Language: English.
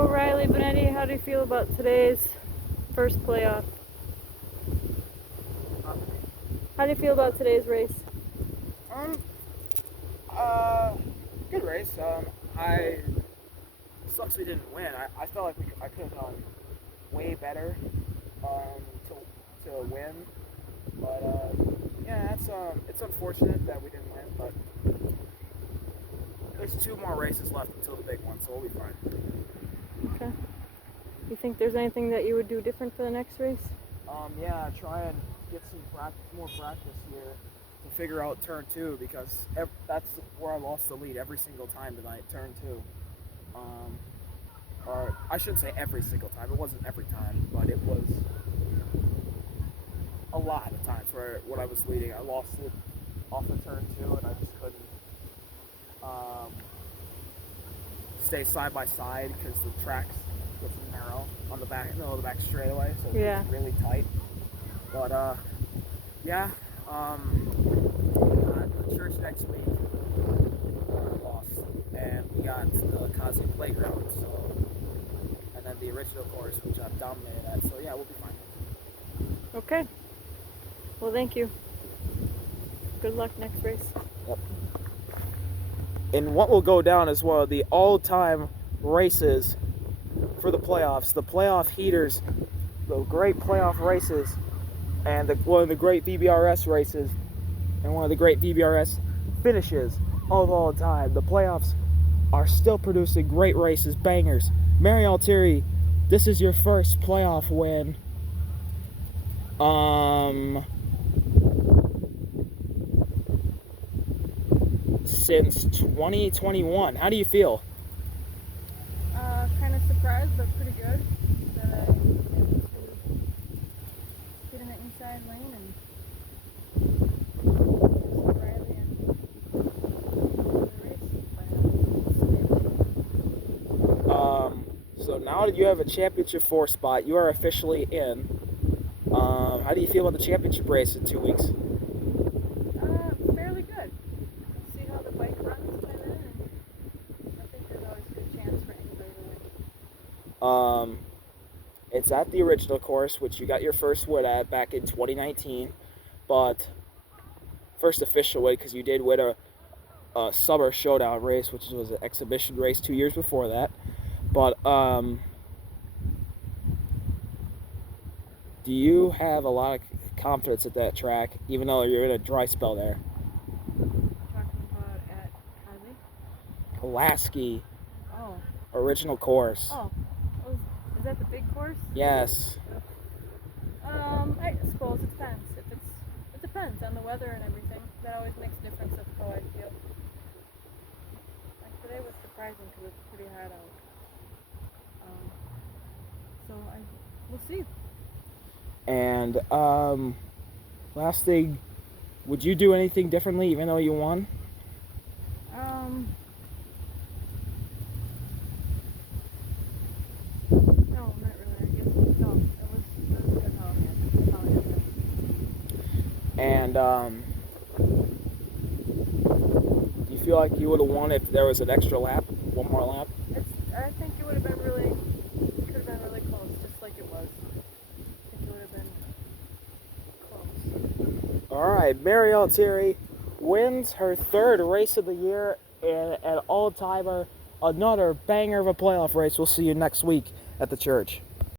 So, Riley Benetti, how do you feel about today's first playoff? How do you feel about today's race? Good race. I sucks we didn't win. I felt like I could have done way better to win, but yeah, it's unfortunate that we didn't win. But there's 2 more races left until the big one, so we'll be fine. Okay. You think there's anything that you would do different for the next race? Yeah, try and get some more practice here to figure out turn 2, because that's where I lost the lead every single time tonight. Turn 2. Or I shouldn't say every single time. It wasn't every time, but it was a lot of times where when I was leading, I lost it off of turn 2, and I just couldn't stay side by side because the track's gets narrow on the middle of the back straightaway, so Yeah. it's really tight. But yeah, the church next week lost, and we got the Kazi playground, so, and then the original course, which I'm dominated at. So yeah, we'll be fine. Okay. Well, thank you. Good luck next race. Yep. And what will go down as one of the all-time races for the playoffs, the playoff heaters, the great playoff races, and one of the great VBRS races, and one of the great VBRS finishes of all time. The playoffs are still producing great races, bangers. Mary Altieri, this is your first playoff win. Since 2021. How do you feel? Kind of surprised, but pretty good that I was able to get in the inside lane and Riley and the race. So now that you have a championship 4 spot, you are officially in. How do you feel about the championship race in 2 weeks? Fairly good. See how the bike runs by then, and I think there's always a good chance for anybody to win. It's at the original course, which you got your first win at back in 2019, but first official win because you did win a summer showdown race, which was an exhibition race 2 years before that. But do you have a lot of confidence at that track, even though you're in a dry spell there? Talking about at Kazi? Pulaski. Oh. Original course. Oh. Is that the big course? Yes. I suppose it depends. It depends on the weather and everything. That always makes a difference of how I feel. Like today was surprising because it's pretty hot out. So we'll see. And last thing, would you do anything differently even though you won? No, not really. I guess no. It was good how it happened. And do you feel like you would have won if there was an extra lap, one more lap? I think it would have been really close, just like it was. I think it would have been close. All right, Mary Altieri wins her 3rd race of the year and an all-timer, another banger of a playoff race. We'll see you next week at the church.